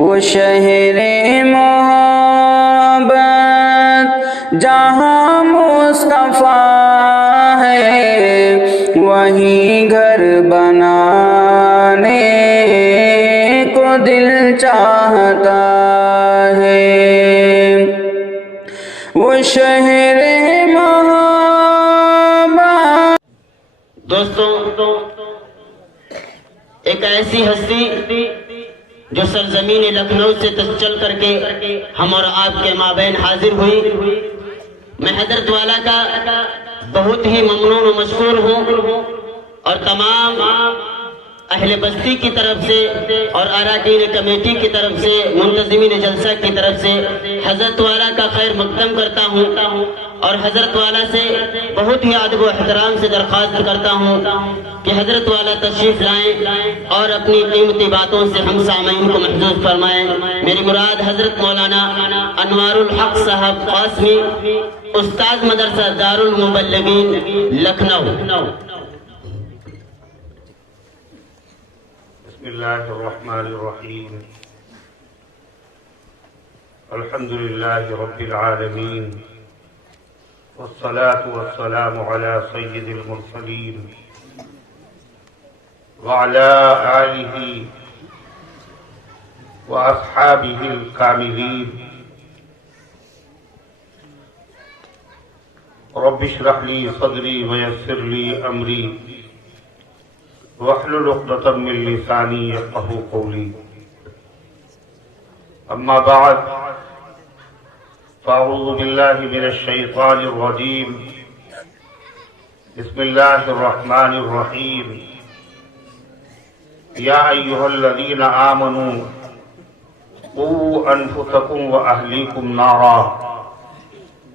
وہ شہر محبت جہاں مصطفیٰ ہے وہیں گھر بنانے کو دل چاہتا ہے، وہ شہر محبت۔ دوستوں، ایک ایسی ہستی جو سرزمین لکھنؤ سے چل کر کے ہم اور آپ کے مابین حاضر ہوئی، میں حضرت والا کا بہت ہی ممنون و مشکور ہوں، اور تمام اہل بستی کی طرف سے اور اراکین کمیٹی کی طرف سے، منتظمین جلسہ کی طرف سے حضرت والا کا خیر مقدم کرتا ہوں، اور حضرت والا سے بہت ہی ادب و احترام سے درخواست کرتا ہوں کہ حضرت والا تشریف لائیں اور اپنی قیمتی باتوں سے ہم سامعین کو محظوظ فرمائیں۔ میری مراد حضرت مولانا انوار الحق صاحب قاسمی، استاد مدرسہ دارالمبلغین لکھنؤ۔ بسم اللہ الرحمن الرحیم، الحمد للہ رب العالمین، والصلاة والسلام على سید المرسلین وعلى آلہ واصحابہ الکاملین۔ رب اشرح لی صدری ویسر لی امری واحلل عقدۃ من لسانی یفقہوا قولی۔ اما بعد فاعوذ باللہ من الشیطان الرجیم، بسم اللہ الرحمن الرحیم۔ یا ایہا الذین آمنوا قوا انفسکم واہلیکم نارا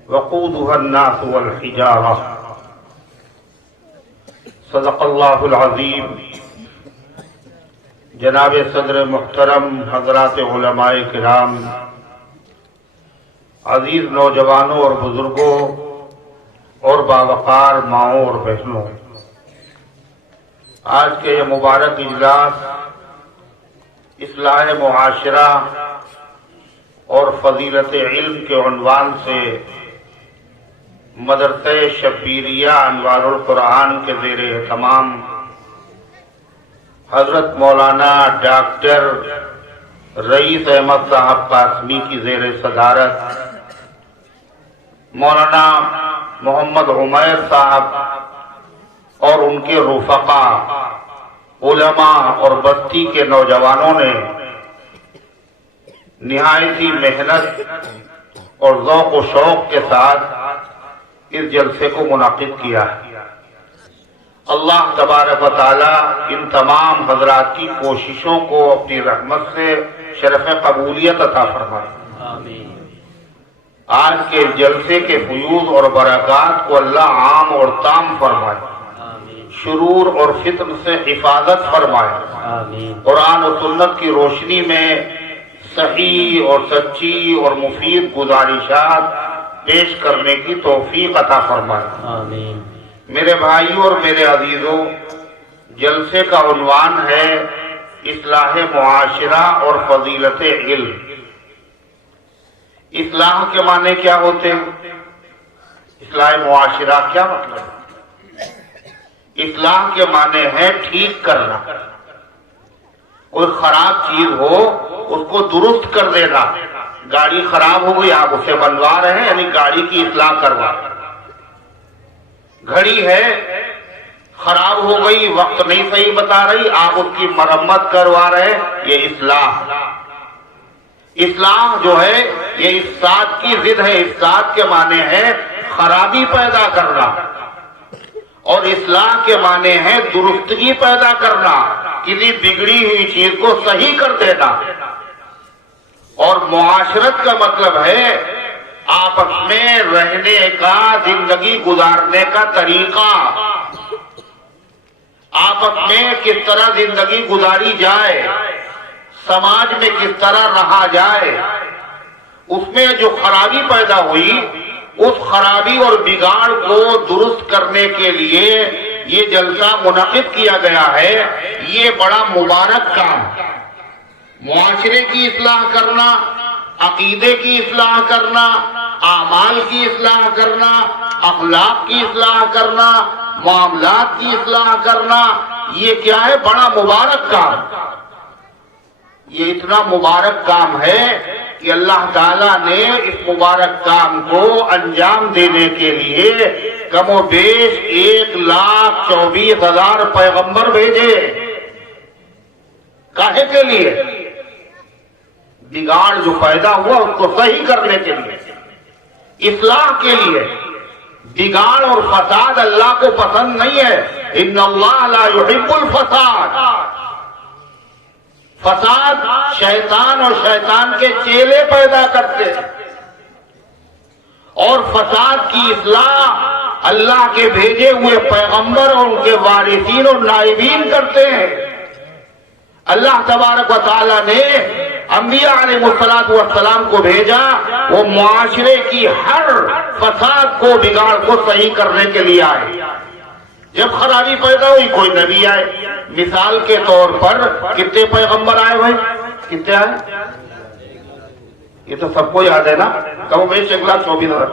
وقودها الناس والحجارہ۔ صدق اللہ العظیم۔ جناب صدر محترم، حضرات علماء کرام، عزیز نوجوانوں اور بزرگوں اور باوقار ماؤں اور بہنوں، آج کے یہ مبارک اجلاس اصلاح معاشرہ اور فضیلت علم کے عنوان سے مدرسہ شبیریہ انوار القرآن کے زیر اہتمام حضرت مولانا ڈاکٹر رئیس احمد صاحب قاسمی کی زیر صدارت مولانا محمد عمیر صاحب اور ان کے رفقا علماء اور بستی کے نوجوانوں نے نہایتی محنت اور ذوق و شوق کے ساتھ اس جلسے کو منعقد کیا ہے۔ اللہ تبارک و تعالی ان تمام حضرات کی کوششوں کو اپنی رحمت سے شرف قبولیت عطا فرمائے۔ آج کے جلسے کے فیوض اور برکات کو اللہ عام اور تام فرمائے، شرور اور فتن سے حفاظت فرمائے، قرآن و سنت کی روشنی میں صحیح اور سچی اور مفید گزارشات پیش کرنے کی توفیق عطا فرمائے۔ میرے بھائیوں اور میرے عزیزوں، جلسے کا عنوان ہے اصلاح معاشرہ اور فضیلت علم۔ اصلاح کے معنی کیا ہوتے ہیں؟ اصلاح معاشرہ کیا مطلب ہے؟ اصلاح کے معنی ہے ٹھیک کرنا، کوئی خراب چیز ہو اس کو درست کر دینا۔ گاڑی خراب ہو گئی، آپ اسے بنوا رہے ہیں، یعنی گاڑی کی اصلاح کروا۔ گھڑی ہے خراب ہو گئی، وقت نہیں صحیح بتا رہی، آپ اس کی مرمت کروا رہے ہیں، یہ اصلاح۔ اصلاح جو ہے یہ افساد کی ضد ہے۔ افساد کے معنی ہے خرابی پیدا کرنا، اور اصلاح کے معنی ہے درستگی پیدا کرنا، کسی بگڑی ہوئی چیز کو صحیح کر دینا۔ اور معاشرت کا مطلب ہے آپس میں رہنے کا، زندگی گزارنے کا طریقہ، آپس میں کس طرح زندگی گزاری جائے، سماج میں کس طرح رہا جائے۔ اس میں جو خرابی پیدا ہوئی، اس خرابی اور بگاڑ کو درست کرنے کے لیے یہ جلسہ منعقد کیا گیا ہے۔ یہ بڑا مبارک کام، معاشرے کی اصلاح کرنا، عقیدے کی اصلاح کرنا، اعمال کی اصلاح کرنا، اخلاق کی اصلاح کرنا، معاملات کی اصلاح کرنا، یہ کیا ہے؟ بڑا مبارک کام۔ یہ اتنا مبارک کام ہے کہ اللہ تعالیٰ نے اس مبارک کام کو انجام دینے کے لیے کم و بیش 1,24,000 پیغمبر بھیجے۔ کاہے کے لیے؟ بگاڑ جو پیدا ہوا اس کو صحیح کرنے کے لیے، اصلاح کے لیے۔ بگاڑ اور فساد اللہ کو پسند نہیں ہے۔ ان اللہ لا يحب الفساد۔ فساد شیطان اور شیطان کے چیلے پیدا کرتے ہیں، اور فساد کی اصلاح اللہ کے بھیجے ہوئے پیغمبر اور ان کے وارثین اور نائبین کرتے ہیں۔ اللہ تبارک و تعالیٰ نے انبیاء علیہ السلام کو بھیجا، وہ معاشرے کی ہر فساد کو، بگاڑ کو صحیح کرنے کے لیے آئے۔ جب خرابی پیدا ہوئی کوئی نبی آئے۔ مثال کے طور پر کتنے پیغمبر آئے بھائی؟ کتنے آئے؟ یہ تو سب کو یاد ہے نا، کم بیش 1,24,000۔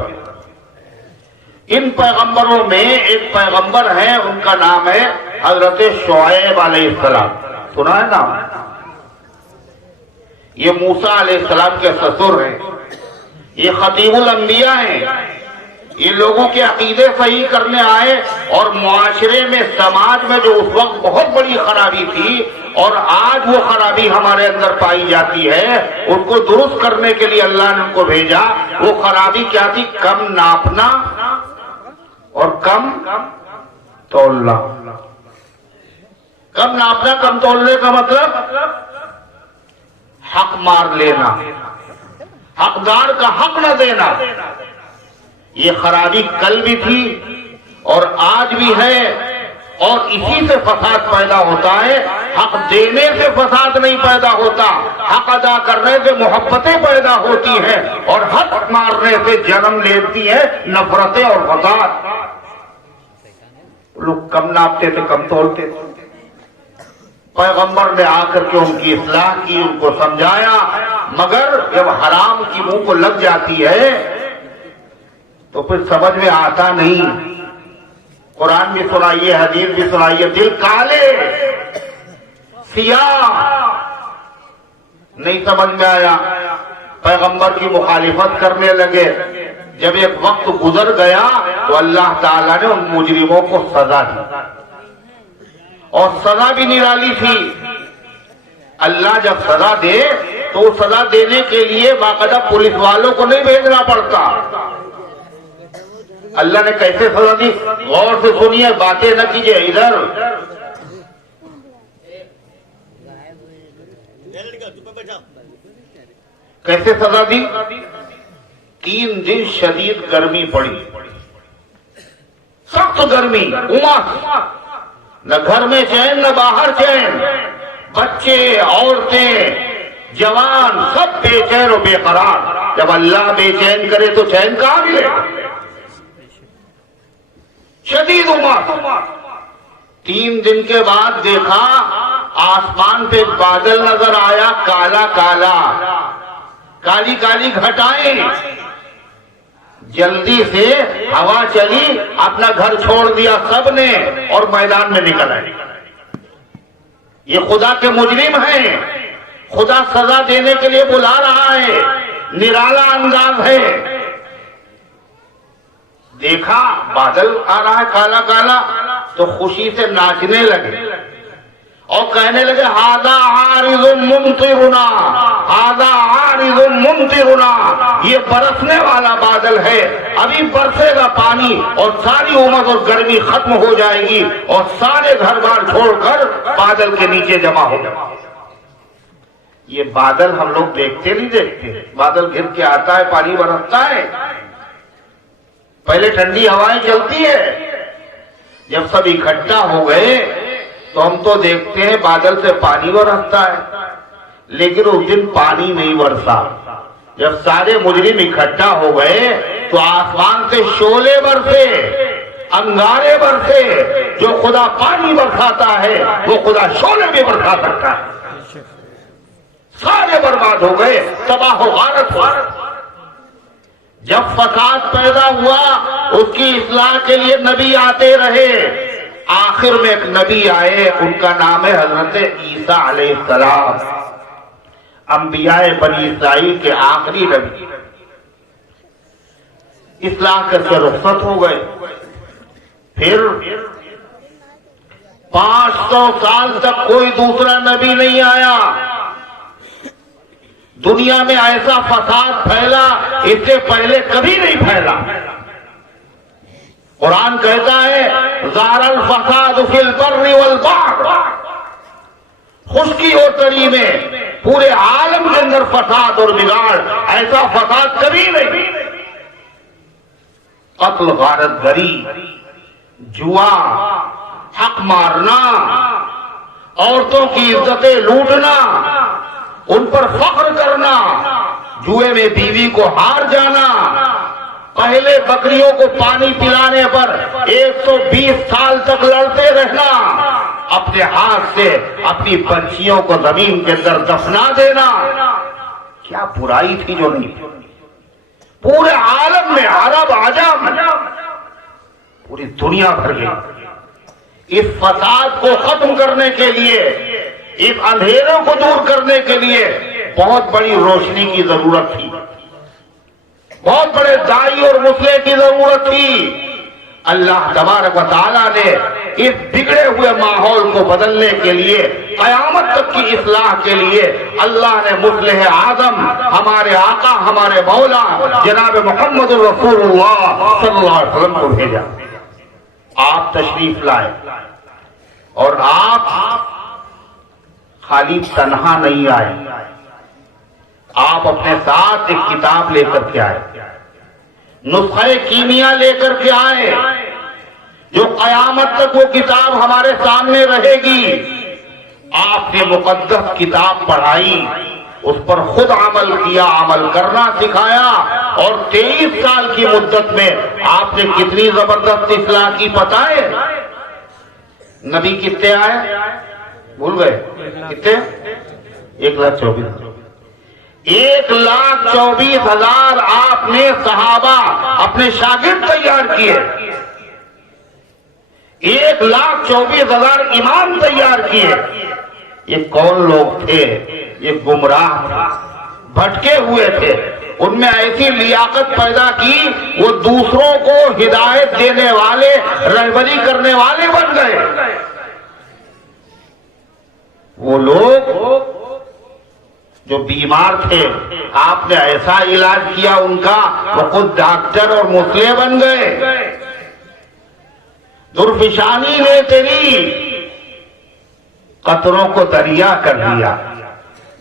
ان پیغمبروں میں ایک پیغمبر ہے، ان کا نام ہے حضرت شعیب علیہ السلام۔ سنا ہے نام؟ یہ موسیٰ علیہ السلام کے سسر ہیں، یہ خطیب الانبیاء ہیں۔ یہ لوگوں کے عقیدے صحیح کرنے آئے، اور معاشرے میں، سماج میں جو اس وقت بہت بڑی خرابی تھی اور آج وہ خرابی ہمارے اندر پائی جاتی ہے، ان کو درست کرنے کے لیے اللہ نے ان کو بھیجا۔ وہ خرابی کیا تھی؟ کم ناپنا اور کم تولنا۔ کم ناپنا، کم تولنے کا مطلب حق مار لینا، حقدار کا حق نہ دینا۔ یہ خرابی کل بھی تھی اور آج بھی ہے، اور اسی سے فساد پیدا ہوتا ہے۔ حق دینے سے فساد نہیں پیدا ہوتا، حق ادا کرنے سے محبتیں پیدا ہوتی ہیں، اور حق مارنے سے جنم لیتی ہیں نفرتیں اور فساد۔ لوگ کم ناپتے تھے، کم تولتے تھے۔ پیغمبر نے آ کر کے ان کی اصلاح کی، ان کو سمجھایا، مگر جب حرام کی منہ کو لگ جاتی ہے تو پھر سمجھ میں آتا نہیں۔ قرآن بھی سنائیے، حدیث بھی سنائیے، دل کالے سیاہ، نہیں سمجھ میں آیا، پیغمبر کی مخالفت کرنے لگے۔ جب ایک وقت گزر گیا تو اللہ تعالیٰ نے ان مجرموں کو سزا دی، اور سزا بھی نرالی تھی۔ اللہ جب سزا دے تو سزا دینے کے لیے باقاعدہ پولیس والوں کو نہیں بھیجنا پڑتا۔ اللہ نے کیسے سزا دی؟ غور سے سنیے، باتیں نہ کیجیے ادھر۔ کیسے سزا دی؟ 3 دن شدید گرمی پڑی، سخت گرمی، امس، نہ گھر میں چین نہ باہر چین، بچے، عورتیں، جوان سب بے چین و بے قرار۔ جب اللہ بے چین کرے تو چین کہاں ملے؟ شدید امس۔ 3 دن کے بعد دیکھا آسمان پہ بادل نظر آیا، کالا کالا، کالی کالی گھٹائیں۔ جلدی سے ہوا چلی، اپنا گھر چھوڑ دیا سب نے اور میدان میں نکل آئے۔ یہ خدا کے مجرم ہیں، خدا سزا دینے کے لیے بلا رہا ہے، نرالا انداز ہے۔ دیکھا بادل آ رہا ہے کالا کالا تو خوشی سے ناچنے لگے اور کہنے لگے ہاذا عارض ممطرنا، ہاذا عارض ممطرنا، یہ برسنے والا بادل ہے، ابھی برسے گا پانی اور ساری امت اور گرمی ختم ہو جائے گی اور سارے گھر بار چھوڑ کر بادل کے نیچے جمع ہو گئے۔ یہ بادل ہم لوگ دیکھتے نہیں دیکھتے، بادل گر کے آتا ہے، پانی برستا ہے، پہلے ٹھنڈی ہوائیں چلتی ہے، جب سب اکٹھا ہو گئے تو ہم تو دیکھتے ہیں بادل سے پانی برستا ہے، لیکن اس دن پانی نہیں برسا۔ جب سارے مجرم اکٹھا ہو گئے تو آسمان سے شعلے برسے، انگارے برسے۔ جو خدا پانی برساتا ہے وہ خدا شعلے بھی برسا سکتا ہے۔ سارے برباد ہو گئے، تباہ و غارت ہو گئے۔ جب فساد پیدا ہوا اس کی اصلاح کے لیے نبی آتے رہے، آخر میں ایک نبی آئے، ان کا نام ہے حضرت عیسیٰ علیہ السلام، انبیاء بنی اسرائیل کے آخری نبی۔ اصلاح کر کے رخصت ہو گئے۔ پھر 500 سال تک کوئی دوسرا نبی نہیں آیا۔ دنیا میں ایسا فساد پھیلا اس سے پہلے کبھی نہیں پھیلا۔ قرآن کہتا ہے ظہر الفساد فی البر والبحر، خشکی اور تری میں پورے عالم کے اندر فساد اور بگاڑ، ایسا فساد کبھی نہیں۔ قتل، غارت گری، جوا، حق مارنا، عورتوں کی عزتیں لوٹنا، ان پر فخر کرنا، جوئے میں بیوی کو ہار جانا، پہلے بکریوں کو پانی پلانے پر 120 سال تک لڑتے رہنا، اپنے ہاتھ سے اپنی بچیوں کو زمین کے اندر دفنا دینا، کیا برائی تھی جو نہیں۔ پورے عالم میں عرب عجم پوری دنیا بھر گئی۔ اس فساد کو ختم کرنے کے لیے، اس اندھیروں کو دور کرنے کے لیے بہت بڑی روشنی کی ضرورت تھی، بہت بڑے دائی اور مسلح کی ضرورت تھی۔ اللہ تبارک و تعالیٰ نے اس بگڑے ہوئے ماحول کو بدلنے کے لیے، قیامت تک کی اصلاح کے لیے اللہ نے مصلح اعظم ہمارے آقا، ہمارے مولا جناب محمد رسول اللہ صلی اللہ علیہ وسلم کو بھیجا۔ آپ تشریف لائے اور آپ خالی تنہا نہیں آئے، آپ اپنے ساتھ ایک کتاب لے کر کے آئے، نسخہ کیمیا لے کر کے آئے، جو قیامت تک وہ کتاب ہمارے سامنے رہے گی۔ آپ نے مقدس کتاب پڑھائی، اس پر خود عمل کیا، عمل کرنا سکھایا، اور 23 سال کی مدت میں آپ نے کتنی زبردست اصلاح کی پتہ ہے؟ نبی کتنے آئے بھول گئے؟ کتنے؟ 1,24,000 1,24,000 آپ نے صحابہ اپنے شاگرد تیار کیے، 1,24,000 امام تیار کیے۔ یہ کون لوگ تھے؟ یہ گمراہ تھے، بھٹکے ہوئے تھے، ان میں ایسی لیاقت پیدا کی وہ دوسروں کو ہدایت دینے والے، رہبری کرنے والے بن گئے۔ وہ لوگ جو بیمار تھے، آپ نے ایسا علاج کیا ان کا، وہ خود ڈاکٹر اور مسلح بن گئے۔ درفشانی نے تیری قطروں کو دریا کر دیا،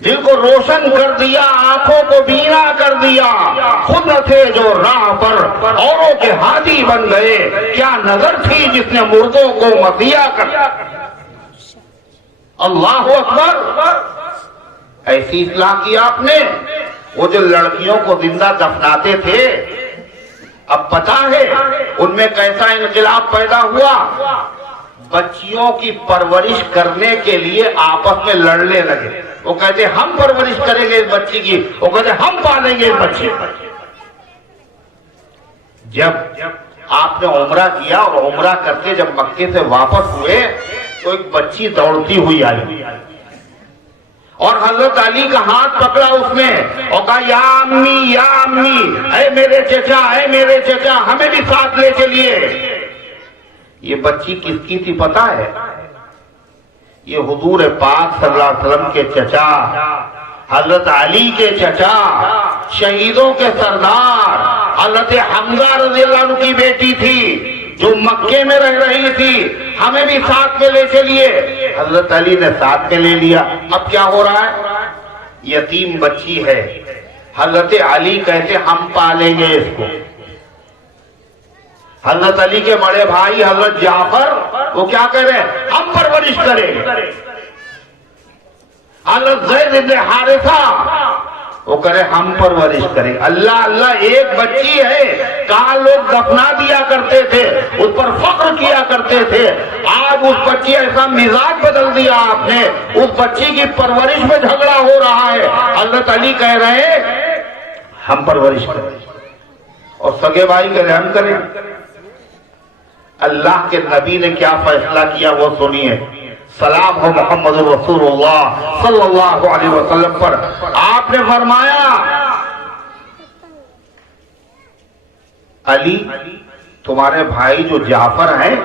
دل کو روشن کر دیا، آنکھوں کو بینا کر دیا، خود نہ تھے جو راہ پر اوروں کے ہادی بن گئے۔ کیا نظر تھی جس نے مردوں کو مسیحا کر دیا۔ اللہ اکبر، ایسی اصلاح کی آپ نے۔ وہ جو لڑکیوں کو زندہ دفناتے تھے، اب پتا ہے ان میں کیسا انقلاب پیدا ہوا؟ بچیوں کی پرورش کرنے کے لیے آپس میں لڑنے لگے۔ وہ کہتے ہم پرورش کریں گے اس بچی کی، وہ کہتے ہم پالیں گے اس بچے کو۔ جب آپ نے عمرہ کیا اور عمرہ کر کے جب مکے سے واپس ہوئے تو ایک بچی دوڑتی ہوئی آئی اور حضرت علی کا ہاتھ پکڑا اس نے اور کہا یا امی یا امی، اے میرے چچا، اے میرے چچا، ہمیں بھی ساتھ لے چلیے۔ یہ بچی کس کی تھی پتا ہے؟ یہ حضور پاک صلی اللہ علیہ وسلم کے چچا، حضرت علی کے چچا، شہیدوں کے سردار حضرت حمزہ رضی اللہ عنہ کی بیٹی تھی جو مکے میں رہ رہی تھی۔ ہمیں بھی ساتھ میں لے چلیے۔ حضرت علی نے ساتھ میں لے لیا۔ اب کیا ہو رہا ہے؟ یتیم بچی ہے، حضرت علی کہتے ہم پالیں گے اس کو۔ حضرت علی کے بڑے بھائی حضرت جعفر وہ کیا کہہ رہے ہیں؟ ہم پرورش کریں گے۔ حضرت زید بن حارثہ وہ کرے ہم پرورش کریں. اللہ اللہ ایک بچی ہے, کہاں لوگ دفنا دیا کرتے تھے, اس پر فخر کیا کرتے تھے, آج اس بچی ایسا مزاج بدل دیا آپ نے, اس بچی کی پرورش میں جھگڑا ہو رہا ہے. حضرت علی کہہ رہے ہیں ہم پرورش کریں اور سگے بھائی کے رحم کریں. اللہ کے نبی نے کیا فیصلہ کیا وہ سنیے. سلام ہو محمد رسول اللہ صلی اللہ علیہ وسلم پر. آپ نے فرمایا علی تمہارے بھائی جو جعفر ہیں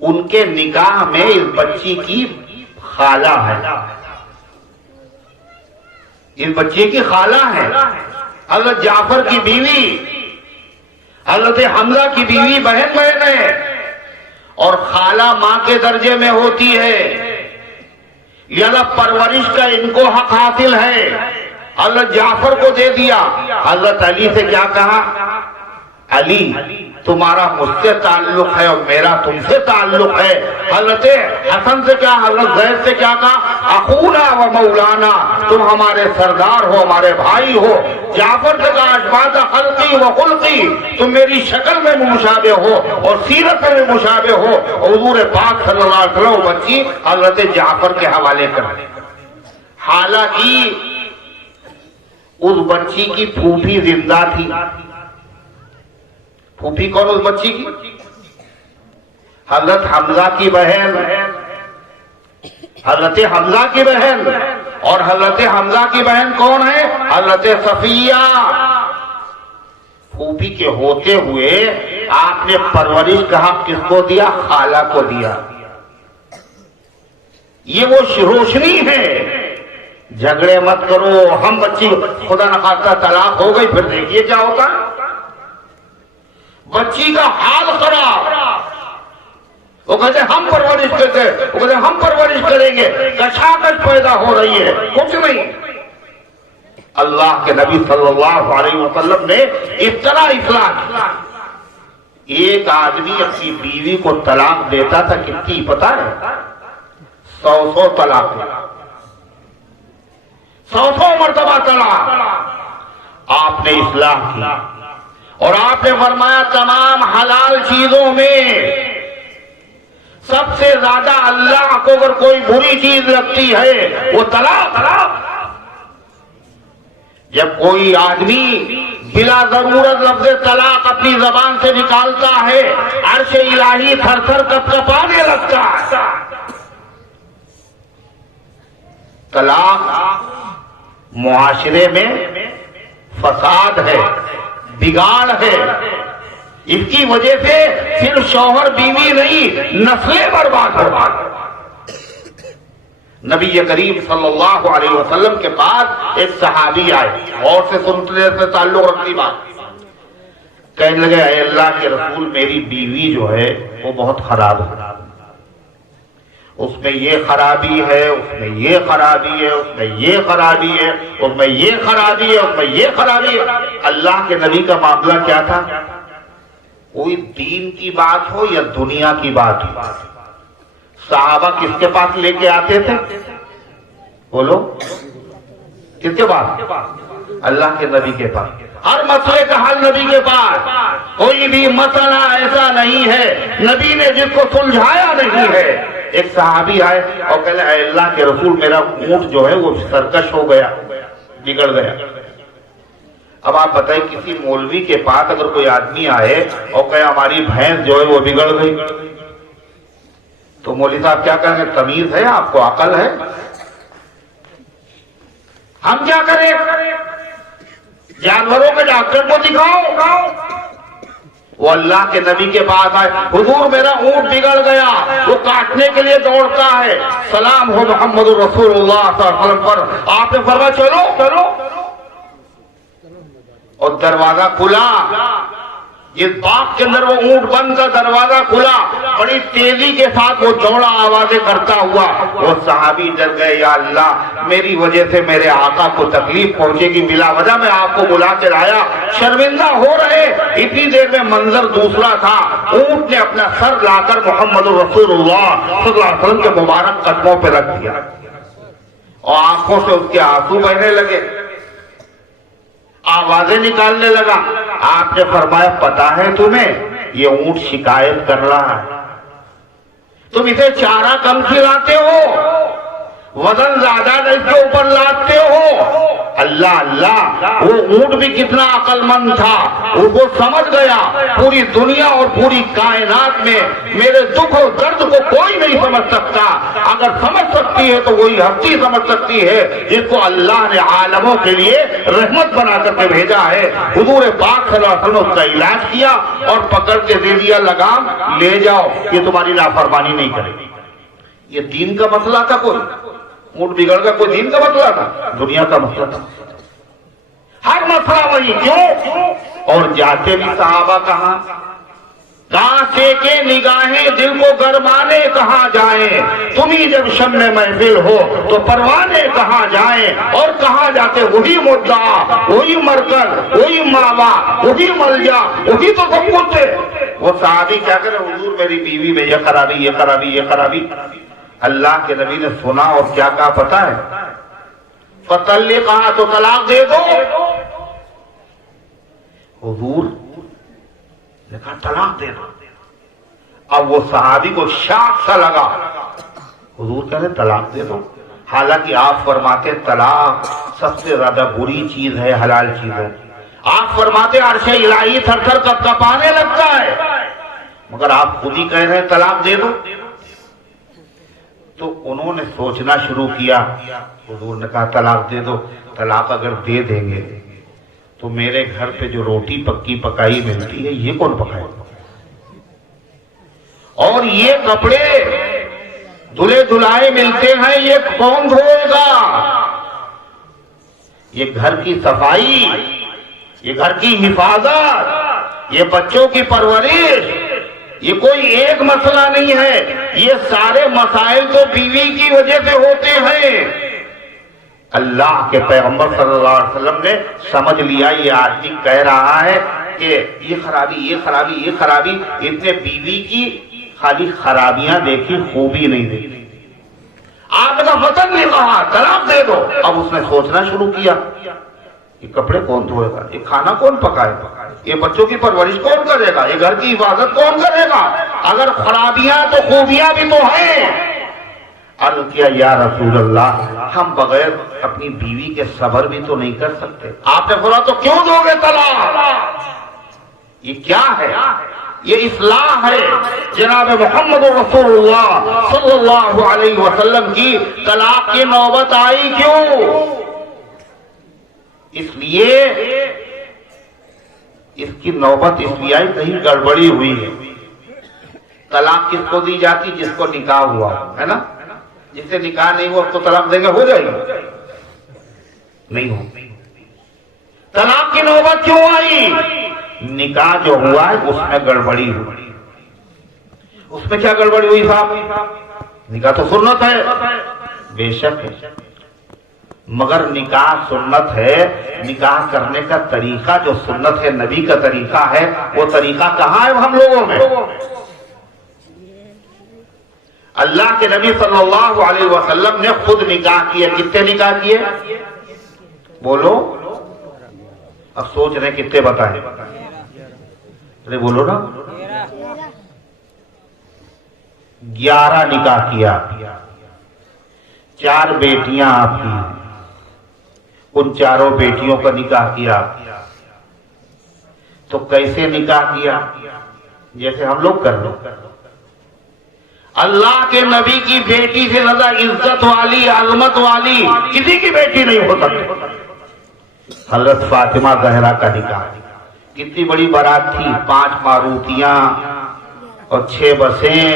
ان کے نکاح میں اس بچی کی خالہ ہے, اس بچی کی خالہ ہے. حضرت جعفر کی بیوی حضرت حمزہ کی بیوی بہن ہے, اور خالہ ماں کے درجے میں ہوتی ہے. لہذا پرورش کا ان کو حق حاصل ہے. حضرت جعفر کو دے دیا. حضرت علی سے کیا کہا, علی تمہارا مجھ سے تعلق ہے اور میرا تم سے تعلق ہے. حضرت حسن سے کیا, حضرت زید سے کیا کہا, اخونا و مولانا, تم ہمارے سردار ہو, ہمارے بھائی ہو. جعفر سے کہا اشباط خلقی و خلقی, تم میری شکل میں مشابہ ہو اور سیرت میں مشابہ ہو. حضور پاک صلی اللہ علیہ وسلم بچی حضرت جعفر کے حوالے کر. حالانکہ اس بچی کی پھوپھی زندہ تھی. پھوپھی کون اس بچی کی, حضرت حمزہ کی بہن, حضرت حمزہ کی بہن. اور حضرت حمزہ کی بہن کون ہے, حضرت صفیہ. پھوپھی کے ہوتے ہوئے آپ نے پرورش کا حق کس کو دیا, خالہ کو دیا. یہ وہ روشنی ہے. جھگڑے مت کرو. ہم بچی خدا نخواستہ طلاق ہو گئی, پھر دیکھیے کیا ہوتا. بچی کا حال خراب. وہ کہتے ہم پرورش کرتے, وہ کہتے ہم پرورش کریں گے. کشاکش پیدا ہو رہی ہے, کچھ نہیں. اللہ کے نبی صلی اللہ علیہ وسلم نے اس طرح اصلاح کی. ایک آدمی اپنی بیوی کو طلاق دیتا تھا کتنی پتہ ہے, 100 طلاق, 100 مرتبہ طلاق. آپ نے اصلاح کی اور آپ نے فرمایا تمام حلال چیزوں میں سب سے زیادہ اللہ کو اگر کوئی بری چیز لگتی ہے وہ طلاق. جب کوئی آدمی بلا ضرورت لفظ طلاق اپنی زبان سے نکالتا ہے عرش الہی تھر تھر کپکپانے لگتا ہے. طلاق معاشرے میں فساد ہے, بگاڑ ہے. اس کی وجہ سے صرف شوہر بیوی نہیں, نسلیں برباد ہو. نبی کریم صلی اللہ علیہ وسلم کے پاس ایک صحابی آئے, اور سے سننے سے تعلق رکھتی بات. کہنے لگے اے اللہ کے رسول میری بیوی جو ہے وہ بہت خراب ہے, اس میں یہ خرابی ہے, اس میں یہ خرابی ہے, اس میں یہ خرابی ہے, اس میں یہ خرابی ہے, اس میں یہ خرابی ہے. اللہ کے نبی کا معاملہ کیا تھا, کوئی دین کی بات ہو یا دنیا کی بات ہو, صحابہ کس کے پاس لے کے آتے تھے, بولو کس کے پاس, اللہ کے نبی کے پاس. ہر مسئلے کا حل نبی کے پاس. کوئی بھی مسئلہ ایسا نہیں ہے نبی نے جس کو سلجھایا نہیں ہے. ایک صحابی آئے اور کہنے اے اللہ کے رسول میرا اونٹ جو ہے وہ سرکش ہو گیا, بگڑ گیا. اب آپ بتائیں کسی مولوی کے پاس اگر کوئی آدمی آئے اور کہے ہماری بھینس جو ہے وہ بگڑ گئی, تو مولوی صاحب کیا کہیں گے, تمیز ہے آپ کو, عقل ہے, ہم کیا کریں, جانوروں کے ڈاکٹر کو دکھاؤ. وہ اللہ کے نبی کے پاس آئے, حضور میرا اونٹ بگڑ گیا, وہ کاٹنے کے لیے دوڑتا ہے. سلام ہو محمد رسول اللہ صلی اللہ علیہ وسلم پر. آپ نے فرمایا چلو چلو, اور دروازہ کھلا. جس باغ کے اندر وہ اونٹ بند تھا دروازہ کھلا, بڑی تیزی کے ساتھ وہ دوڑا آوازیں کرتا ہوا. وہ صحابی ڈر گئے, یا اللہ میری وجہ سے میرے آقا کو تکلیف پہنچے گی, بلا وجہ میں آپ کو بلا کے لایا, شرمندہ ہو رہے. اتنی دیر میں منظر دوسرا تھا, اونٹ نے اپنا سر لا کر محمد رسول اللہ صلی اللہ علیہ وسلم کے مبارک قدموں پہ رکھ دیا. اور آنکھوں سے اس کے آنسو بہنے لگے، آوازیں نکالنے لگا۔ آپ نے فرمایا پتا ہے تمہیں یہ اونٹ شکایت کر رہا ہے، تم اسے چارہ کم کھلاتے ہو، وزن زیادہ اس کے اوپر لاتے ہو۔ اللہ اللہ، وہ اونٹ بھی کتنا عقل مند تھا، وہ سمجھ گیا پوری دنیا اور پوری کائنات میں میرے دکھ اور درد کو کوئی نہیں سمجھ سکتا، اگر سمجھ سکتی ہے تو وہی ہستی سمجھ سکتی ہے جس کو اللہ نے عالموں کے لیے رحمت بنا کر کے بھیجا ہے۔ حضور پاک صلی اللہ علیہ وسلم اس کا علاج کیا اور پکڑ کے دے دیا لگام، لے جاؤ، یہ تمہاری نافرمانی نہیں کرے گی۔ یہ دین کا مسئلہ تھا، کوئی اونٹ بگڑ کا کوئی دین کا مسئلہ تھا، دنیا کا مسئلہ تھا، ہر مسئلہ وہی۔ کیوں؟ اور جاتے بھی صحابہ کہاں سے کے نگاہیں دل کو گرمانے کہاں جائیں، تمہیں جب شم میں محفل ہو تو پروانے کہاں جائیں، اور کہاں جاتے وہی مدعا، وہی مرکز، وہی ماوا، وہی ملجا، وہی تو سب کچھ ہے۔ وہ صحابی کیا کرے، حضور میری بیوی میں یہ خرابی، یہ خرابی، یہ خرابی۔ اللہ کے نبی نے سنا اور کیا کہا پتا ہے؟ فطلقها، تو طلاق دے دو۔ حضور نے کہا طلاق دے دو۔ اب وہ صحابی کو شاک سا لگا، حضور کہہ رہے طلاق دے دو، حالانکہ آپ فرماتے طلاق سب سے زیادہ بری چیز ہے، حلال چیز ہے۔ آپ فرماتے عرش الہی تھر تھر کپانے لگتا ہے، مگر آپ خود ہی کہہ رہے طلاق دے دو۔ تو انہوں نے سوچنا شروع کیا، حضور نے کہا طلاق دے دو، طلاق اگر دے دیں گے تو میرے گھر پہ جو روٹی پکی پکائی ملتی ہے یہ کون پکائے گا، اور یہ کپڑے دھلے دھلائے ملتے ہیں یہ کون دھوئے گا، یہ گھر کی صفائی، یہ گھر کی حفاظت، یہ بچوں کی پرورش، یہ کوئی ایک مسئلہ نہیں ہے، یہ سارے مسائل تو بیوی کی وجہ سے ہوتے ہیں۔ اللہ کے پیغمبر صلی اللہ علیہ وسلم نے سمجھ لیا یہ آدمی کہہ رہا ہے کہ یہ خرابی، یہ خرابی، یہ خرابی، اتنے بیوی کی خالی خرابیاں دیکھی، خوبی نہیں دیکھی۔ آپ نے وطن نے کہا طلاق دے دو۔ اب اس نے سوچنا شروع کیا، یہ کپڑے کون دھوئے گا، یہ کھانا کون پکائے گا، یہ بچوں کی پرورش کون کرے گا، یہ گھر کی حفاظت کون کرے گا، اگر خرابیاں تو خوبیاں بھی تو ہیں۔ عرض کیا یا رسول اللہ، ہم بغیر اپنی بیوی کے صبر بھی تو نہیں کر سکتے۔ آپ نے بولا تو کیوں دو گے طلاق؟ یہ کیا ہے؟ یہ اصلاح ہے۔ جناب محمد رسول اللہ صلی اللہ علیہ وسلم کی طلاق کی نوبت آئی کیوں؟ اس لیے اس کی نوبت اس لیے آئی کہیں گڑبڑی ہوئی ہے۔ طلاق کس کو دی جاتی؟ جس کو نکاح ہوا ہے نا، جس سے نکاح نہیں ہوا اس کو طلاق دیں گے، ہو جائے گی؟ نہیں ہو۔ طلاق کی نوبت کیوں آئی؟ نکاح جو ہوا ہے اس میں گڑبڑی ہوئی۔ اس میں کیا گڑبڑی ہوئی صاحب؟ نکاح تو سنت ہے، بے شک ہے، مگر نکاح سنت ہے، نکاح کرنے کا طریقہ جو سنت ہے، نبی کا طریقہ ہے، وہ طریقہ کہاں ہے ہم لوگوں میں؟ اللہ کے نبی صلی اللہ علیہ وسلم نے خود نکاح کیے۔ کتنے نکاح کیے بولو؟ اب سوچ رہے کتنے بتائیں؟ ارے بولو نا۔ 11 نکاح کیا، 4 بیٹیاں آپ کی، ان چاروں بیٹیوں کا نکاح کیا۔ تو کیسے نکاح کیا؟ جیسے ہم لوگ کر لو۔ اللہ کے نبی کی بیٹی سے زیادہ عزت والی، عظمت والی کسی کی بیٹی نہیں ہو سکتی۔ حضرت فاطمہ زہرا کا نکاح، کتنی بڑی بارات تھی، 5 ماروتیاں اور 6 بسیں،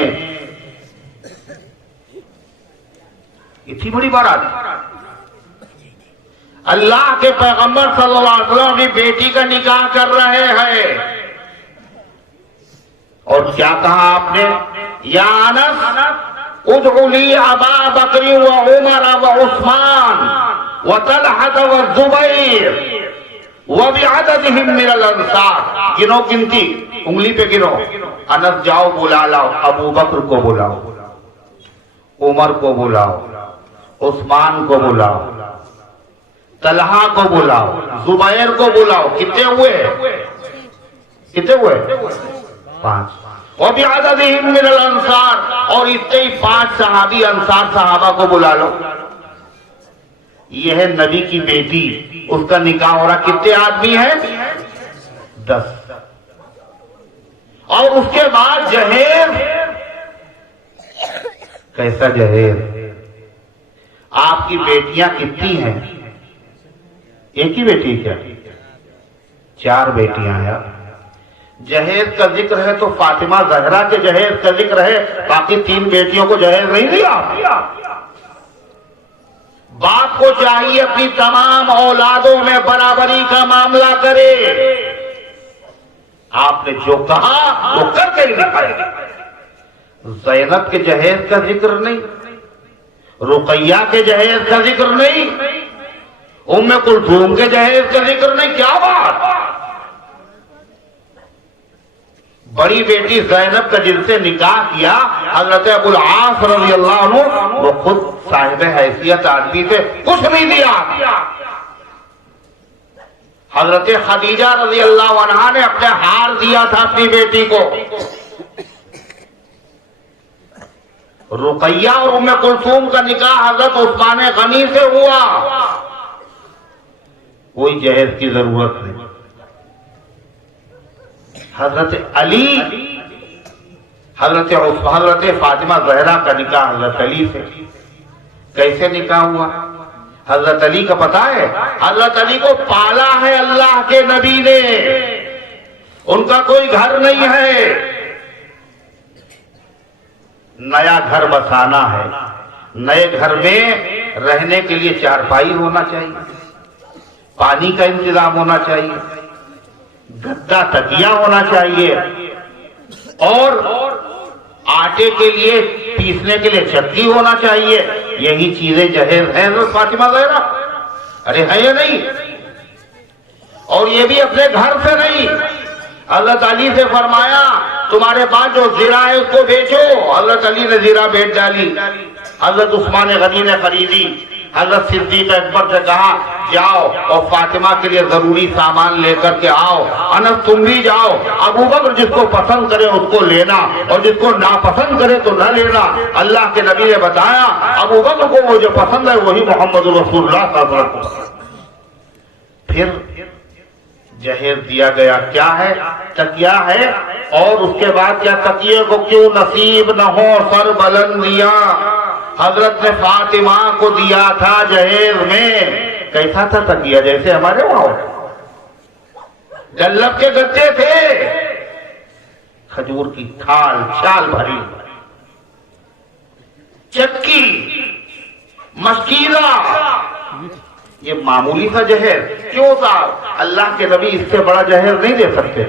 اتنی بڑی بارات۔ اللہ کے پیغمبر صلی اللہ علیہ وسلم اپنی بیٹی کا نکاح کر رہے ہیں، اور کیا کہا آپ نے؟ یا انس ادعو لی ابا بکر و عمر و عثمان و طلحہ و زبیر و بعددہم من الانصار۔ گنو، گنتی انگلی پہ گنو۔ انس جاؤ بلا لاؤ، ابو بکر کو بلاؤ، عمر کو بلاؤ، عثمان کو بلاؤ، طلحہ کو بلاؤ، زبیر کو بلاؤ. کتنے ہوئے؟ کتنے ہوئے؟ 5. وَبِعَدَدِهِمْ مِنَ الْأَنصَارِ، اور اتنے ہی 5 صحابی انصار صحابہ کو بلا لو. یہ ہے نبی کی بیٹی، اس کا نکاح ہو رہا. کتنے آدمی ہیں؟ 10. اور اس کے بعد جہیز. کیسا جہیز؟ آپ کی بیٹیاں کتنی ہیں؟ ایک ہی بیٹی کیا؟ 4 بیٹیاں ہیں. جہیز کا ذکر ہے تو فاطمہ زہرا کے جہیز کا ذکر ہے، باقی 3 بیٹیوں کو جہیز نہیں دیا. باپ کو چاہیے اپنی تمام اولادوں میں برابری کا معاملہ کرے. آپ نے جو کہا وہ کر کے دکھایا. زینب کے جہیز کا ذکر نہیں، رقیہ کے جہیز کا ذکر نہیں، ام کلثوم کے جہیز کا ذکر نہیں. کیا بات؟ بڑی بیٹی زینب کا جن سے نکاح کیا حضرت ابو العاص رضی اللہ عنہ، وہ خود صاحب حیثیت آدمی سے کچھ نہیں دیا. حضرت خدیجہ رضی اللہ عنہا نے اپنے ہار دیا تھا اپنی بیٹی کو. رقیہ اور ام کلثوم کا نکاح حضرت عثمان غنی سے ہوا. کوئی جہیز کی ضرورت نہیں. حضرت علی، حضرت فاطمہ زہرا کا نکاح حضرت علی سے. کیسے نکاح ہوا؟ حضرت علی کا پتہ ہے؟ حضرت علی کو پالا ہے اللہ کے نبی نے. ان کا کوئی گھر نہیں ہے، نیا گھر بسانا ہے. نئے گھر میں رہنے کے لیے چارپائی ہونا چاہیے، پانی کا انتظام ہونا چاہیے، گدا تکیا ہونا چاہیے، اور آٹے کے لیے پیسنے کے لیے چکی ہونا چاہیے. یہی چیزیں جہیز ہیں حضرت فاطمہ زہرا. ارے ہے یا نہیں؟ اور یہ بھی اپنے گھر سے نہیں. حضرت علی سے فرمایا تمہارے پاس جو زرہ ہے اس کو بیچو. حضرت علی نے زرہ بیچ ڈالی. حضرت عثمان غنی نے خریدی. حضرت صدیق اکبر سے کہا جاؤ اور فاطمہ کے لیے ضروری سامان لے کر کے آؤ. انس تم بھی جاؤ. ابو بکر جس کو پسند کرے اس کو لینا اور جس کو ناپسند کرے تو نہ لینا. اللہ کے نبی نے بتایا ابو بکر کو وہ جو پسند ہے وہی محمد رسول اللہ صلی اللہ علیہ وسلم. پھر جہیز دیا گیا. کیا ہے؟ تکیہ ہے. اور اس کے بعد کیا؟ تکیے کو کیوں نصیب نہ ہو سر بلند دیا. حضرت نے فاطمہ کو دیا تھا جہیز میں. کیسا تھا تکیہ؟ جیسے ہمارے وہاں جلب کے گدے تھے، کھجور کی کھال چھال بھری، چکی، مشکیزہ. یہ معمولی تھا جہیز. کیوں صاحب؟ اللہ کے نبی اس سے بڑا جہیز نہیں دے سکتے.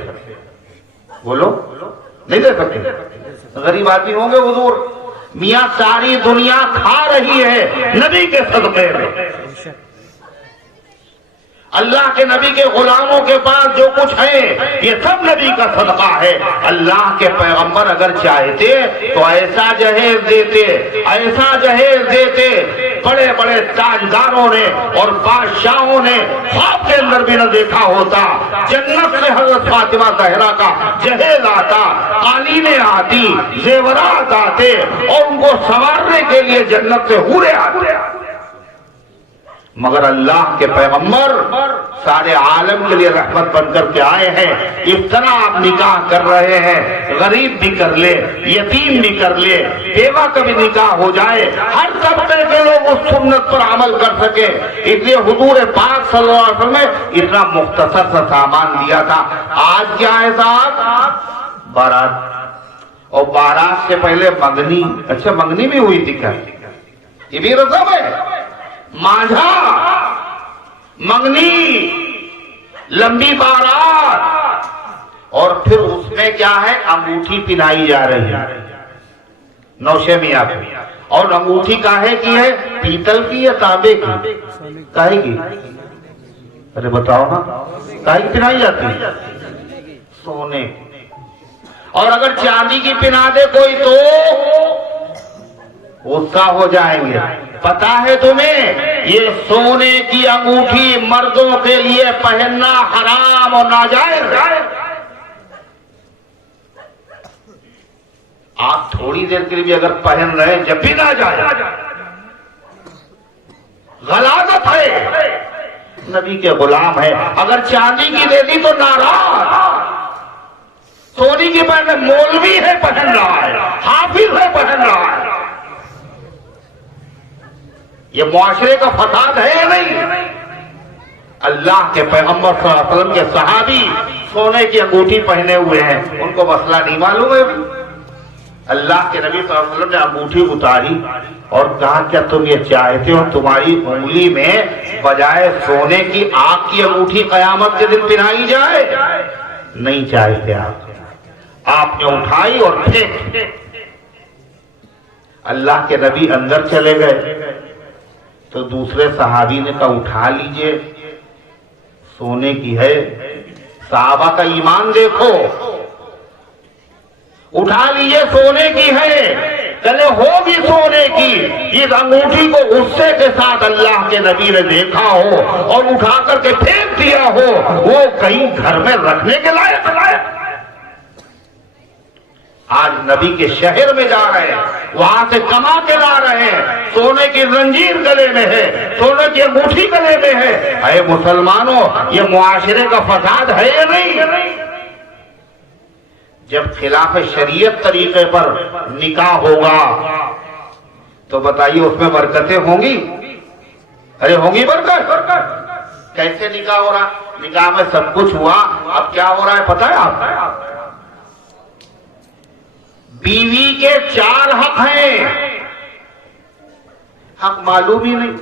بولو نہیں دے سکتے. غریب آدمی ہوں گے حضور. میاں ساری دنیا کھا رہی ہے نبی کے صدقے میں. اللہ کے نبی کے غلاموں کے پاس جو کچھ ہے یہ سب نبی کا صدقہ ہے. اللہ کے پیغمبر اگر چاہتے تو ایسا جہیز دیتے، ایسا جہیز دیتے. بڑے بڑے تاجداروں نے اور بادشاہوں نے خواب کے اندر بھی نہ دیکھا ہوتا. جنت سے حضرت فاطمہ زہرا کا جہیز آتا، قالینیں آتی، زیورات آتے، اور ان کو سنوارنے کے لیے جنت سے حوریں آتے. مگر اللہ کے پیغمبر سارے عالم کے لیے رحمت بن کر کے آئے ہیں. اس طرح آپ نکاح کر رہے ہیں، غریب بھی کر لے، یتیم بھی کر لے، بیوہ کا بھی نکاح ہو جائے، ہر طبقے کے لوگ اس سنت پر عمل کر سکے. اس لیے حضور پاک صلی اللہ علیہ وسلم نے اتنا مختصر سا سامان دیا تھا. آج کیا ہے صاحب؟ بارات. اور بارات سے پہلے منگنی. اچھا منگنی بھی ہوئی تھی کیا؟ یہ بھی رسم ہے. مانجھا، منگنی، لمبی بارات، اور پھر اس میں کیا ہے؟ انگوٹھی پہنائی جا رہی ہے نوشے میاں کو. اور انگوٹھی کاہے کی ہے؟ پیتل کی یا تانبے کی؟ کاہے کی؟ ارے بتاؤ نا. کاہے کی پہنائی جاتی ہے؟ سونے. اور اگر چاندی کی پہنا دے کوئی تو غصہ ہو جائیں گے. پتا ہے تمہیں یہ سونے کی انگوٹھی مردوں کے لیے پہننا حرام اور ناجائز ہے؟ آپ تھوڑی دیر کے لیے اگر پہن رہے ہیں جب بھی ناجائز، غلاظت ہے، نبی کے غلام ہے۔ اگر چاندی کی دے دی تو ناراض، سونے کی پہن مولوی ہے پہن رہا ہے، حافظ ہے پہن رہا ہے، یہ معاشرے کا فساد ہے یا نہیں؟ اللہ کے پیغمبر صلی اللہ علیہ وسلم کے صحابی سونے کی انگوٹھی پہنے ہوئے ہیں، ان کو مسئلہ نہیں معلوم ہے۔ اللہ کے نبی صلی اللہ علیہ وسلم نے انگوٹھی اتاری اور کہا کیا تم یہ چاہتے ہو تمہاری انگلی میں بجائے سونے کی آگ کی انگوٹھی قیامت کے دن پہنائی جائے؟ نہیں چاہتے آپ نے اٹھائی اور پھینک۔ اللہ کے نبی اندر چلے گئے تو دوسرے صحابی نے کہا اٹھا لیجئے، سونے کی ہے۔ صحابہ کا ایمان دیکھو، اٹھا لیجئے سونے کی ہے، چلے ہوگی سونے کی، اس انگوٹھی کو غصے کے ساتھ اللہ کے نبی نے دیکھا ہو اور اٹھا کر کے پھینک دیا ہو، وہ کہیں گھر میں رکھنے کے لائق لائق۔ آج نبی کے شہر میں جا رہے ہیں، وہاں سے کما کے لا رہے ہیں، سونے کی زنجیر گلے میں ہے، سونے کی انگوٹھی گلے میں ہے۔ اے مسلمانوں، یہ معاشرے کا فساد ہے یا نہیں؟ جب خلاف شریعت طریقے پر نکاح ہوگا تو بتائیے اس میں برکتیں ہوں گی؟ ارے ہوں گی برکت؟ کیسے نکاح ہو رہا؟ نکاح میں سب کچھ ہوا، اب کیا ہو رہا ہے پتہ ہے آپ؟ بیوی کے 4 حق ہیں، حق معلوم ہی نہیں۔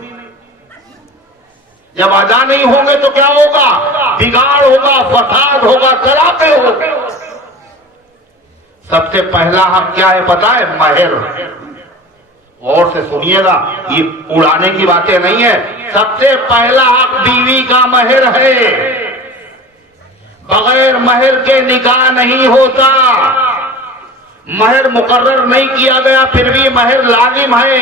جب ادا نہیں ہوں گے تو کیا ہوگا؟ بگاڑ ہوگا، فساد ہوگا، طلاقیں ہوگی۔ سب سے پہلا حق کیا ہے پتہ ہے؟ مہر۔ غور سے سنیے گا، یہ اڑانے کی باتیں نہیں ہے۔ سب سے پہلا حق بیوی کا مہر ہے، بغیر مہر کے نکاح نہیں ہوتا۔ مہر مقرر نہیں کیا گیا پھر بھی مہر لازم ہے،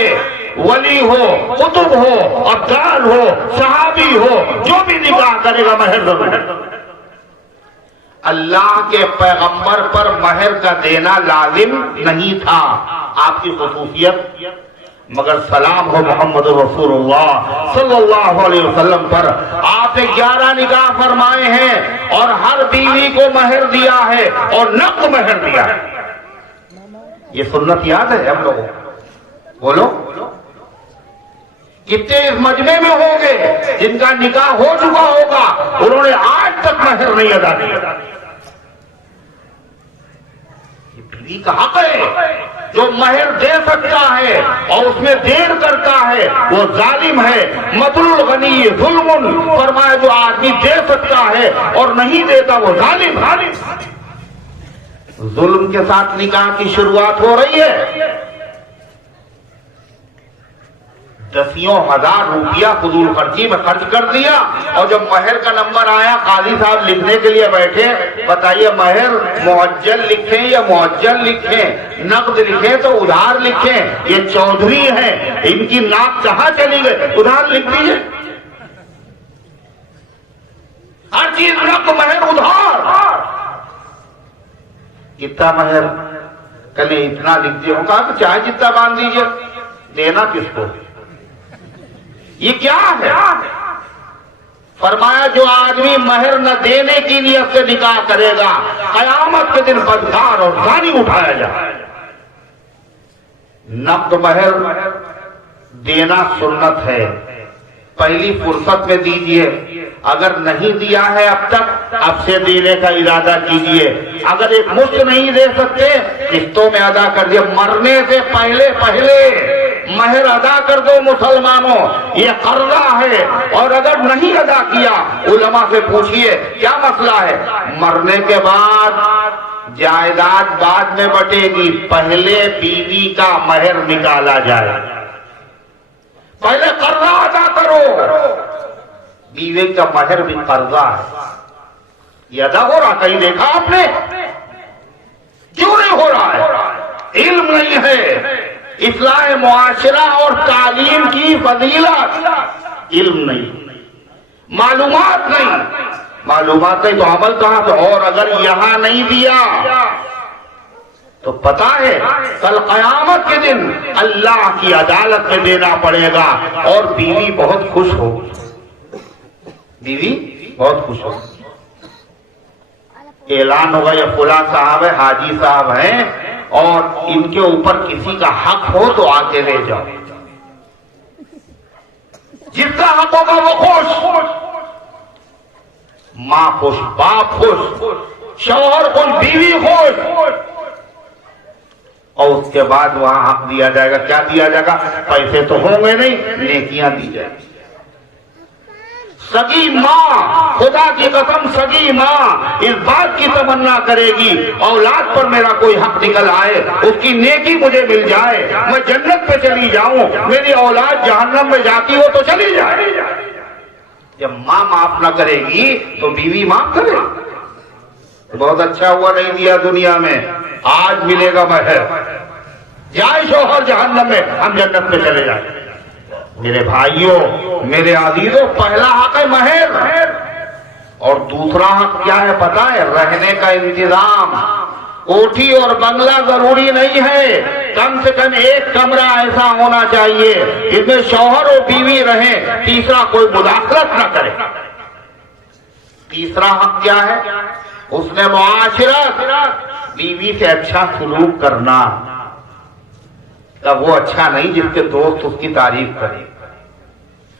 ولی ہو، قطب ہو، ابدال ہو، صحابی ہو، جو بھی نکاح کرے گا مہر ضرور۔ اللہ کے پیغمبر پر مہر کا دینا لازم نہیں تھا، آپ کی خصوصیت، مگر سلام ہو محمد رسول اللہ صلی اللہ علیہ وسلم پر، آپ نے 11 نکاح فرمائے ہیں اور ہر بیوی کو مہر دیا ہے اور نقد مہر دیا ہے۔ یہ سنت یاد ہے ہم لوگوں کو؟ بولو کتنے اس مجمع میں ہوں گے جن کا نکاح ہو چکا ہوگا، انہوں نے آج تک مہر نہیں ادا کیا؟ یہ بیوی کا حق ہے، جو مہر دے سکتا ہے اور اس میں دیر کرتا ہے وہ ظالم ہے۔ مطلوب غنی ظلم، فرمایا جو آدمی دے سکتا ہے اور نہیں دیتا وہ ظالم۔ ظلم کے ساتھ نکاح کی شروعات ہو رہی ہے۔ 10,000 روپیہ فضول خرچی میں خرچ کر دیا اور جب مہر کا نمبر آیا قاضی صاحب لکھنے کے لیے بیٹھے، بتائیے مہر معجل لکھیں یا معجل لکھیں، نقد لکھیں تو ادھار لکھیں؟ یہ چودھری ہیں، ان کی ناک کہاں چلی گئی؟ ادھار لکھ دیجیے، ہر چیز نقد، مہر، ادھار۔ کتنا مہر؟ کل اتنا لکھ دیا، کہا کہ چاہے جتنا باندھ دیجیے، دینا کس کو؟ یہ کیا ہے؟ فرمایا جو آدمی مہر نہ دینے کی نیت سے نکاح کرے گا قیامت کے دن بدکار اور زانی اٹھایا جائے۔ نقد مہر دینا سنت ہے، پہلی فرصت میں دیجئے، اگر نہیں دیا ہے اب تک اب سے دینے کا ارادہ کیجئے۔ اگر ایک مشت نہیں دے سکتے قسطوں میں ادا کر دیا، مرنے سے پہلے مہر ادا کر دو مسلمانوں، یہ قرضہ ہے۔ اور اگر نہیں ادا کیا علماء سے پوچھئے کیا مسئلہ ہے، مرنے کے بعد جائیداد بعد میں بٹے گی، پہلے بیوی کا مہر نکالا جائے، پہلے قرضہ ادا کرو۔ بیوی کا مہر بھی قرضہ ہے، یہ ادا ہو رہا کہیں دیکھا آپ نے؟ کیوں نہیں ہو رہا ہے؟ علم نہیں ہے، اصلاح معاشرہ اور تعلیم کی فضیلت علم نہیں، معلومات نہیں، معلومات نہیں تو عمل کہاں سے؟ اور اگر یہاں نہیں دیا تو پتا ہے کل قیامت کے دن اللہ کی عدالت میں دینا پڑے گا، اور بیوی بہت خوش ہو، بیوی بہت خوش ہو، اعلان ہوگا یہ فلاں صاحب ہے، حاجی صاحب ہیں، اور ان کے اوپر کسی کا حق ہو تو آ کے لے جاؤ، جس کا حق ہوگا وہ خوش، ماں خوش، باپ خوش، شوہر خوش، بیوی خوش، اور اس کے بعد وہاں حق دیا جائے گا۔ کیا دیا جائے گا؟ پیسے تو ہوں گے نہیں، نیکیاں دی جائیں گی۔ سگی ماں، خدا کی قسم سگی ماں اس بات کی تمنا کرے گی اولاد پر میرا کوئی حق نکل آئے، اس کی نیکی مجھے مل جائے، میں جنت پہ چلی جاؤں، میری اولاد جہنم میں جاتی ہو تو چلی جائے۔ جب ماں معاف نہ کرے گی تو بیوی معاف کرے گی۔ بہت اچھا ہوا نہیں دیا دنیا میں، آج ملے گا مہر، جائے شوہر جہنم میں، ہم جنت میں چلے جائیں۔ میرے بھائیوں، میرے عزیزوں، پہلا حق ہے مہر، اور دوسرا حق کیا ہے پتہ ہے؟ رہنے کا انتظام۔ کوٹھی اور بنگلہ ضروری نہیں ہے، کم سے کم ایک کمرہ ایسا ہونا چاہیے جس میں شوہر اور بیوی رہیں، تیسرا کوئی مداخلت نہ کرے۔ تیسرا حق کیا ہے؟ اس نے معاشرت، بیوی سے اچھا سلوک کرنا، وہ اچھا نہیں جس کے دوست اس کی تعریف کرے۔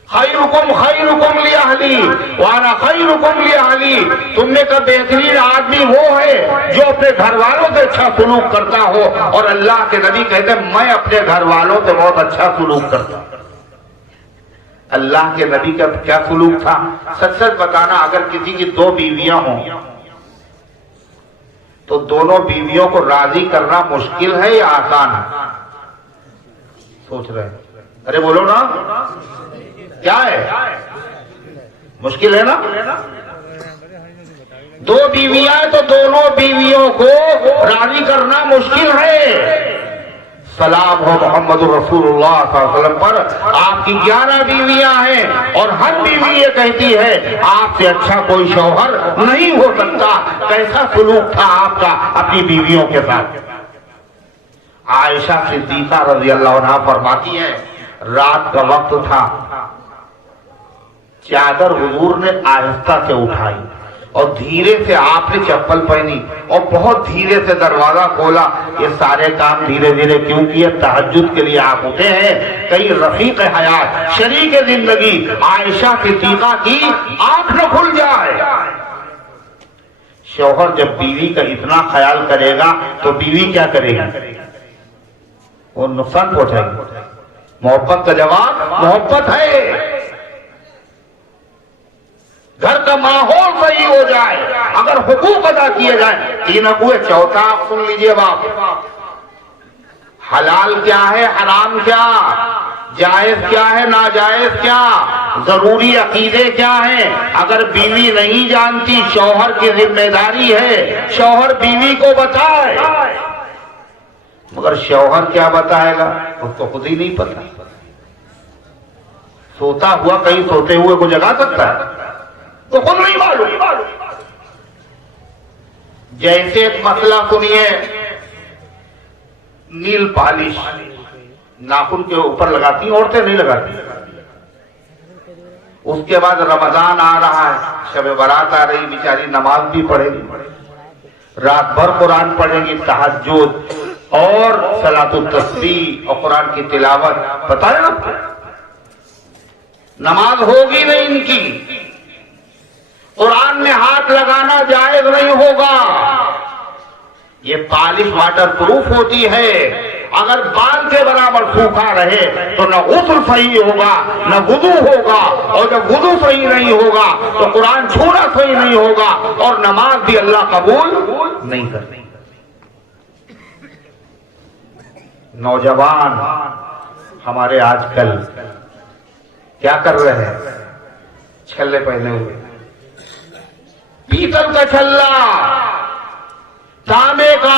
خیرکم خیرکم لأہلی وانا خیرکم لأہلی، تم میں کا بہترین آدمی وہ ہے جو اپنے گھر والوں سے اچھا سلوک کرتا ہو، اور اللہ کے نبی کہتے ہیں میں اپنے گھر والوں سے بہت اچھا سلوک کرتا ہوں۔ اللہ کے نبی کا کیا سلوک تھا؟ سچ سچ بتانا، اگر کسی کی دو بیویاں ہوں تو دونوں بیویوں کو راضی کرنا مشکل ہے یا آسان ہے؟ سوچ رہے ہیں؟ ارے بولو نا، کیا ہے؟ مشکل ہے نا؟ دو بیویاں تو دونوں بیویوں کو راضی کرنا مشکل ہے۔ سلام ہو محمد رسول اللہ صلی اللہ علیہ وسلم پر، آپ کی 11 بیویاں ہیں، اور ہر بیوی یہ کہتی ہے آپ سے اچھا کوئی شوہر نہیں ہو سکتا۔ کیسا سلوک تھا آپ کا اپنی بیویوں کے ساتھ؟ عائشہ صدیقہ رضی اللہ عنہا فرماتی ہیں رات کا وقت تھا، چادر حضور نے آہستہ سے اٹھائی اور دھیرے سے آپ نے چپل پہنی اور بہت دھیرے سے دروازہ کھولا۔ یہ سارے کام دھیرے دھیرے کیوں کیے؟ تہجد کے لیے آپ اٹھے ہیں، کئی رفیق حیات، شریک زندگی عائشہ صدیقہ کی آنکھ نہ کھل جائے۔ شوہر جب بیوی کا اتنا خیال کرے گا تو بیوی کیا کرے گی؟ وہ نقصان پہنچائے گی۔ محبت کا جواب محبت ہے۔ گھر کا ماحول صحیح ہو جائے، اگر حقوق ادا کیے جائیں، 3 ہوئے، چوتھا آپ سن لیجئے باپ، حلال کیا ہے، حرام کیا، جائز کیا ہے، ناجائز کیا، ضروری عقیدے کیا ہیں۔ اگر بیوی نہیں جانتی، شوہر کی ذمہ داری ہے شوہر بیوی کو بتائے، مگر شوہر کیا بتائے گا اس کو خود ہی نہیں پتا۔ سوتا ہوا کہیں سوتے ہوئے کو جگا سکتا ہے تو خود نہیں معلوم۔ جیسے ایک مسئلہ سنیے، نیل پالش ناخن کے اوپر لگاتی ہیں عورتیں، نہیں لگاتی۔ اس کے بعد رمضان آ رہا ہے، شب برات آ رہی، بیچاری نماز بھی پڑھے گی، رات بھر قرآن پڑھے گی، تہجد اور صلاۃ التسبیح اور قرآن کی تلاوت، پتہ ہے نا؟ نماز ہوگی نہیں ان کی، قرآن میں ہاتھ لگانا جائز نہیں ہوگا۔ یہ پالش واٹر پروف ہوتی ہے، اگر بال کے برابر سوکھا رہے تو نہ غسل صحیح ہوگا نہ وضو ہوگا، اور جب وضو صحیح نہیں ہوگا تو قرآن چھونا صحیح نہیں ہوگا، اور نماز بھی اللہ قبول نہیں کرے۔ نوجوان ہمارے آج کل کیا کر رہے ہیں؟ چھلے پہنے ہوئے، پیتل کا چھلا، تانبے کا،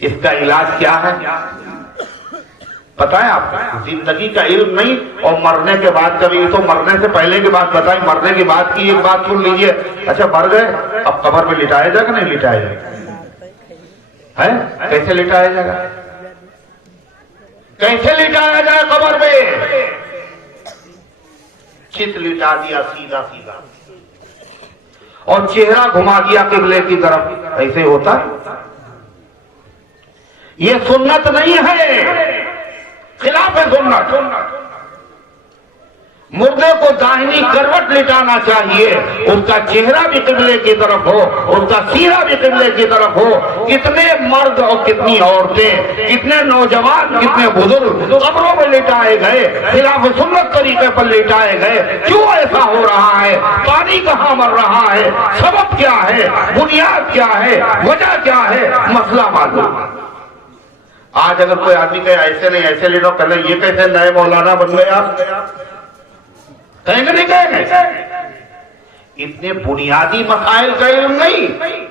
اس کا علاج کیا ہے پتہ ہے آپ کو؟ زندگی کا علم نہیں اور مرنے کے بعد کبھی تو مرنے سے پہلے کی بات بتائیں، مرنے کی بات کی ایک بات سن لیجئے. اچھا مر گئے اب قبر میں لٹایا جائے گا نہیں لٹایا جائے گا؟ کیسے لٹایا جائے گا؟ کیسے لٹایا جائے قبر میں؟ چت لٹا دیا سیدھا سیدھا اور چہرہ گھما دیا قبلے کی طرف، ایسے ہوتا ہے؟ یہ سنت نہیں ہے، خلاف سنت. مردے کو داہنی کروٹ لٹانا چاہیے، اس کا چہرہ بھی قبلے کی طرف ہو، اس کا سینہ بھی قبلے کی طرف ہو. کتنے مرد اور کتنی عورتیں، کتنے نوجوان، کتنے بزرگ قبروں میں لٹائے گئے، خلاف سنت طریقے پر لٹائے گئے. کیوں ایسا ہو رہا ہے؟ پانی کہاں مر رہا ہے؟ سبب کیا ہے؟ بنیاد کیا ہے؟ وجہ کیا ہے؟ مسئلہ معلوم. آج اگر کوئی آدمی کہے ایسے نہیں ایسے لے لو، کہنا یہ کیسے نئے مولانا بن گئے آپ؟ کہیں گے نہیں کہیں گے؟ اتنے بنیادی مسائل کا علم نہیں.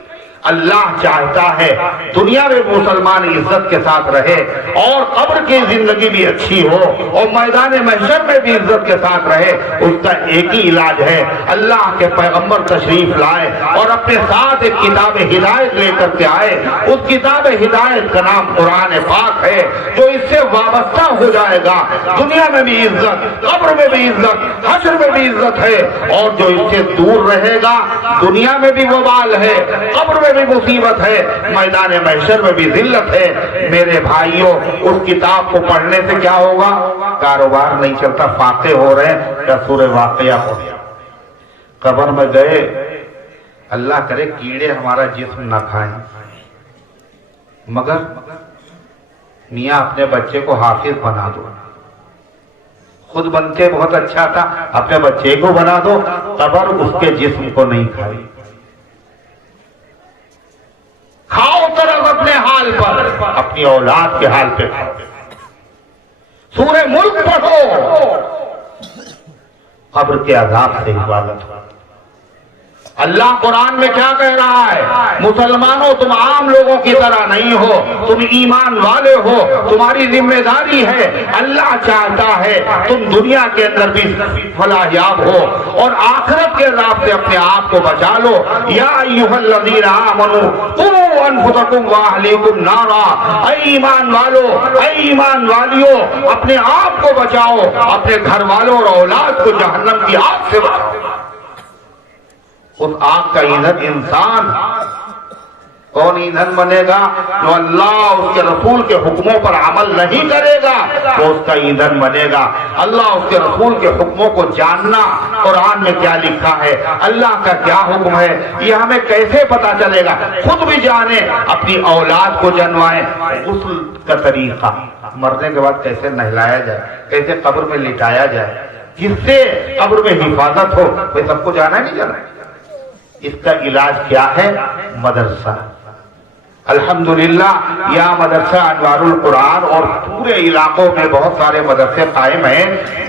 اللہ چاہتا ہے دنیا میں مسلمان عزت کے ساتھ رہے اور قبر کی زندگی بھی اچھی ہو اور میدان محشر میں بھی عزت کے ساتھ رہے. اس کا ایک ہی علاج ہے، اللہ کے پیغمبر تشریف لائے اور اپنے ساتھ ایک کتاب ہدایت لے کر کے آئے. اس کتاب ہدایت کا نام قرآن پاک ہے، جو اس سے وابستہ ہو جائے گا. دنیا میں بھی عزت، قبر میں بھی عزت، حشر میں بھی عزت ہے. اور جو اس سے دور رہے گا دنیا میں بھی وبال ہے، قبر میں بھی مصیبت ہے، میدان محشر میں بھی ذلت ہے. میرے بھائیوں، اس کتاب کو پڑھنے سے کیا ہوگا؟ کاروبار نہیں چلتا، فاقے ہو رہے ہیں. کیا سورہ واقعہ پڑھ؟ قبر میں گئے، اللہ کرے کیڑے ہمارا جسم نہ کھائیں، مگر میاں اپنے بچے کو حافظ بنا دو. خود بنتے بہت اچھا تھا، اپنے بچے کو بنا دو، قبر اس کے جسم کو نہیں کھائی. کھاؤ طرف اپنے حال پر، اپنی اولاد کے حال پہ کھاؤ. سورہ ملک پڑھو، قبر کے عذاب سے حفاظت ہو. اللہ قرآن میں کیا کہہ رہا ہے؟ مسلمانوں تم عام لوگوں کی طرح نہیں ہو، تم ایمان والے ہو، تمہاری ذمہ داری ہے. اللہ چاہتا ہے تم دنیا کے اندر بھی فلاح یاب ہو اور آخرت کے عذاب سے اپنے آپ کو بچا لو. یا ایھا الذین آمنوا قوا انفسکم واہلیکم نارا. اے ایمان والو، اے ایمان والیو، اپنے آپ کو بچاؤ، اپنے گھر والوں اور اولاد کو جہنم کی آگ سے بچاؤ. اس آگ کا ایندھن انسان. کون ایندھن بنے گا؟ جو اللہ اس کے رسول کے حکموں پر عمل نہیں کرے گا وہ اس کا ایندھن بنے گا. اللہ اس کے رسول کے حکموں کو جاننا، قرآن میں کیا لکھا ہے، اللہ کا کیا حکم ہے، یہ ہمیں کیسے پتا چلے گا؟ خود بھی جانیں، اپنی اولاد کو جنوائیں. غسل کا طریقہ، مرنے کے بعد کیسے نہلایا جائے، کیسے قبر میں لٹایا جائے جس سے قبر میں حفاظت ہو، وہ سب کو جانا نہیں جانا. اس کا علاج کیا ہے؟ مدرسہ. الحمدللہ یا مدرسہ انوار القرآن اور پورے علاقوں میں بہت سارے مدرسے قائم ہیں.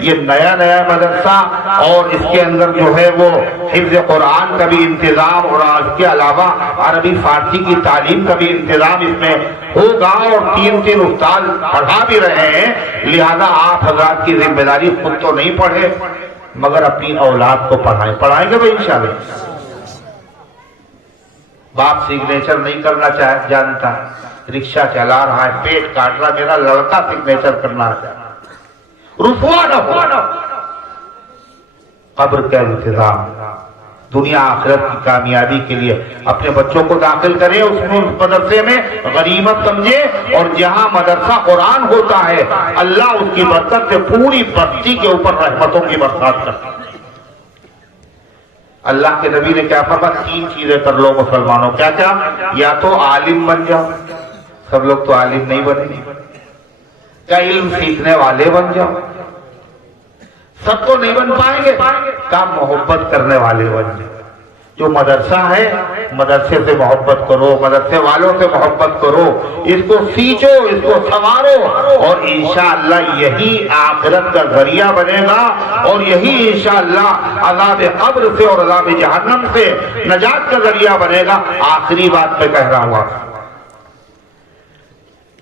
یہ نیا مدرسہ اور اس کے اندر جو ہے وہ حفظ قرآن کا بھی انتظام اور اس کے علاوہ عربی فارسی کی تعلیم کا بھی انتظام اس میں ہوگا اور 3 استاد پڑھا بھی رہے ہیں. لہذا آپ حضرات کی ذمہ داری خود تو نہیں پڑھے مگر اپنی اولاد کو پڑھائیں گے بھائی انشاءاللہ. باپ سگنیچر نہیں کرنا جانتا، رکشہ چلا رہا ہے، پیٹ کاٹ رہا، میرا لڑکا سگنیچر کرنا چاہتا، رسوا نہ ہو. قبر کا انتظام دنیا آخرت کی کامیابی کے لیے اپنے بچوں کو داخل کریں اس مدرسے میں، غنیمت سمجھے. اور جہاں مدرسہ قرآن ہوتا ہے اللہ اس کی برکت سے پوری بستی کے اوپر رحمتوں کی برسات کرتا ہے. اللہ کے نبی نے کیا فرمایا؟ 3 چیزیں کر لو مسلمانوں. کیا کیا؟ یا تو عالم بن جاؤ، سب لوگ تو عالم نہیں بنے گے. کیا علم سیکھنے والے بن جاؤ، سب تو نہیں بن پائیں گے. کیا محبت کرنے والے بن جاؤ. جو مدرسہ ہے مدرسے سے محبت کرو، مدرسے والوں سے محبت کرو، اس کو سیچو، اس کو سنوارو اور انشاءاللہ یہی آخرت کا ذریعہ بنے گا اور یہی انشاءاللہ عذاب قبر سے اور عذاب جہنم سے نجات کا ذریعہ بنے گا. آخری بات میں کہہ رہا ہوں،